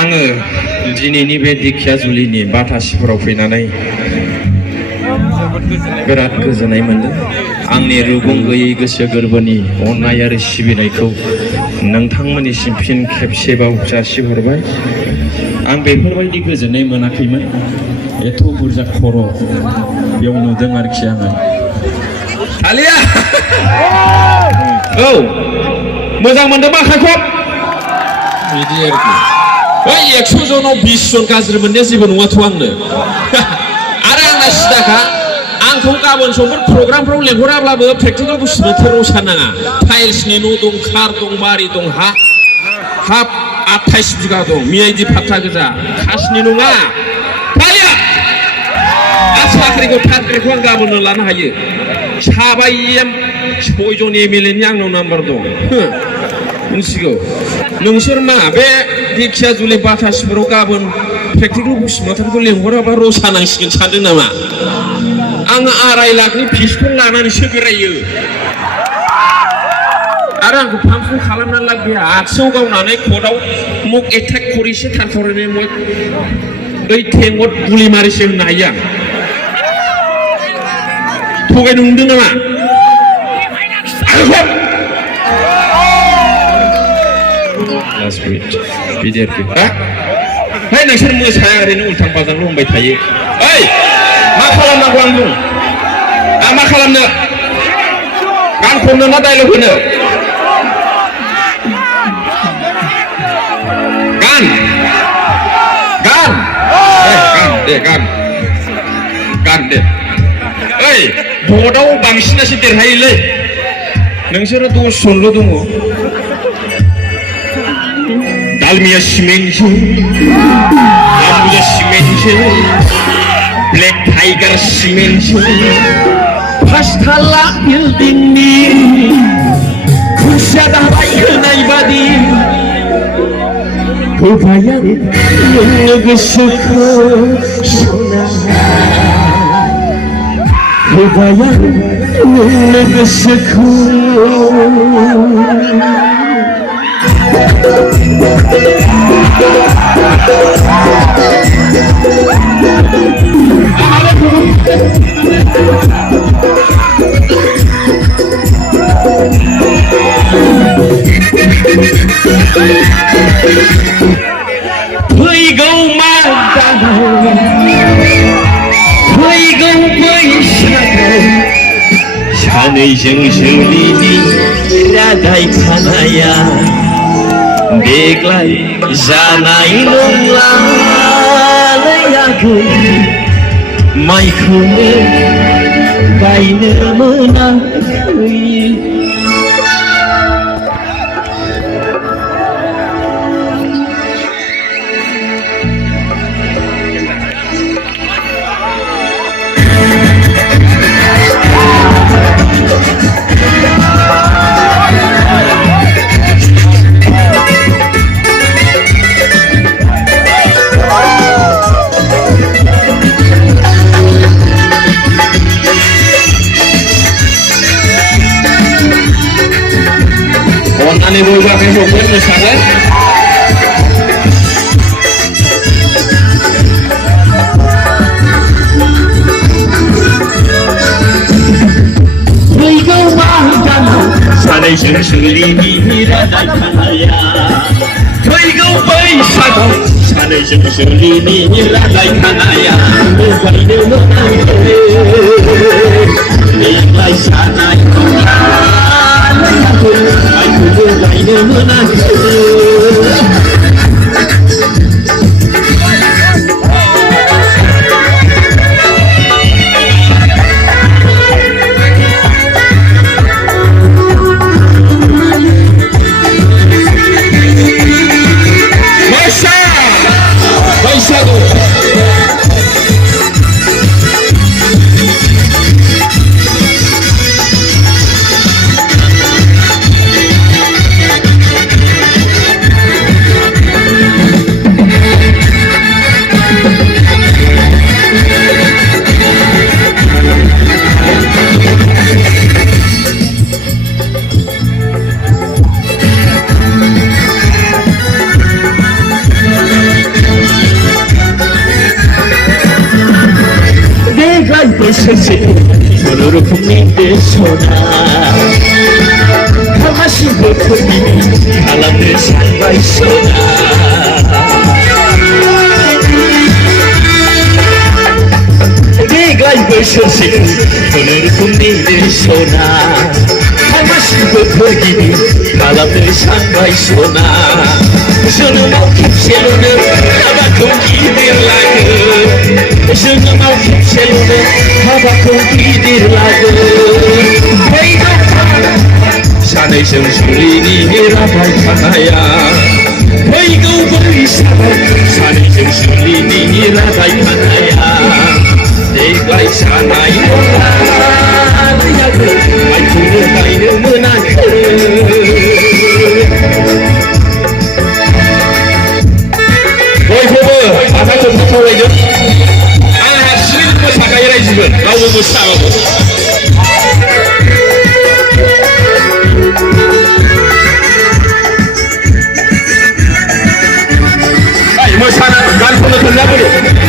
आङो दिनैनि बे दिखियाजुलिनि बाथासिफोराव फैनानै बिराद गोजोननाय मोनदों। आंनि रुगुं गैयै गोसो गोरबोनि अननाय आरो सिबिनायखौ नोंथांमोननिसिम फिन खेबसेबाव जासिहरबाय। आं बेफोरबायदि गोजोननाय मोनाखैमोन। एथ' बुरजा खर' बेयाव नुदों आरोखि आङो। आलिया औ मोजां मोनदों आखाइखौ बिदि आरोखि। ओइ 100 जनाव 20 जन गाज्रि मोननाया जेबो नङाथ' आंनो। आरो आंना सिदाखा आंखौ गाबोन समफोर प्रग्रामफ्राव लेंहराब्लाबो प्रेक्टिकेल बुस्थु बोथोराव सानाङा। टाइल्सनि न' दं, कार दं, बारि दं, हाब 28 बिगा दं, मियाइदि फात्ता गोजा, खासनि नङा। साख्रिखौ टार्गेटखौ आं गाबोननो लानो हायो। साबाय 6 जन एमएलएनि आंनाव नाम्बार दं मिथिगौ। नोंसोर मा बे दिखियाजुलि बाथासिफोराव गाबोन प्रेक्टिकेल बसुमतारिखौ लेंहराबा रसा नांसिगोन सानदों नामा? आं 2.5 लाखनि पिस्तल लानानैसो बेरायो। आरो आंखौ फांसन खालामनानै लाब गैया। आथिङाव गावनानै कर्टआव मक एटाक करेसे थारखावरायनाय ओइ थेंगद गुलि मारिसे होननो हायो आं। थगायनो नुदों नामा? बिदि आरोखि। है नोंसोर मोसाया ओरैनो उल्थां फाल्थांल' होनबाय थायो। ओइ मा खालामनांगौ आं बुं? आं मा खालामनो? गान खननो ना डायलग होनो? गान गान दे गान दे। ओइ भटआव बांसिनासो देरहायोलै। नोंसोरो 10 जनल' दङ। दालमिया सिमेन्टसो, आम्बुजा सिमेन्टसो, ब्लेक टाइगार सिमेन्टसो, 5 थाला बिल्डिंनि खुसिया दाबाय होनाय बादि होबाय आं नोंनो गोसोखौ सना, होबाय आं नोंनो गोसोखौ। फैगौ माग दानाव, फैगौ बैसागआव सानैजों जुलिनि रादाय खानाया देग्लाय जानाय नंलालै आगै, माइखौनो गायनो मोनाखै। अन्नानै बयबो आखाइ हरगोन मोसानो। फैगौ माग दानाव सानैजों जुलिनि रादाय खानाया, फैगौ बैसागआव सानैजों जुलिनि रादाय खानाया गायनो मोनाखै। देग्लाय जानाय नंलालै आगै, माइखौनो गायनो मोनाखै। बैसागु बोसोरसेखौ खुनुरुखुमनि सना खामासि बोथोरनि खालामनो सानबाय सना देग्लाय बोसोरसेखौ खुनुरुखुमनि सना खामासि बोथोर गिबि खालामनो सानबाय सना जोनोमाव खेबसेल'नो हाबाखौ गिदिर लागोन जोनोमाव खेबसेल'नो हाबाखौ गिदिर लागोन सानैजों जुलिनि रादाय खानाया फैगौ बैसागआव सानैजों जुलिनि रादाय खानाया देग्लाय जानाय नङा माइखौनो गायनो मोनाखै बयखौबो आखाइखौ खावलायदों आं हारसिङै मोसाखायो रायजोबो रावबो मोसाबाबो मोसाना गान खननो खोन्थाबोदो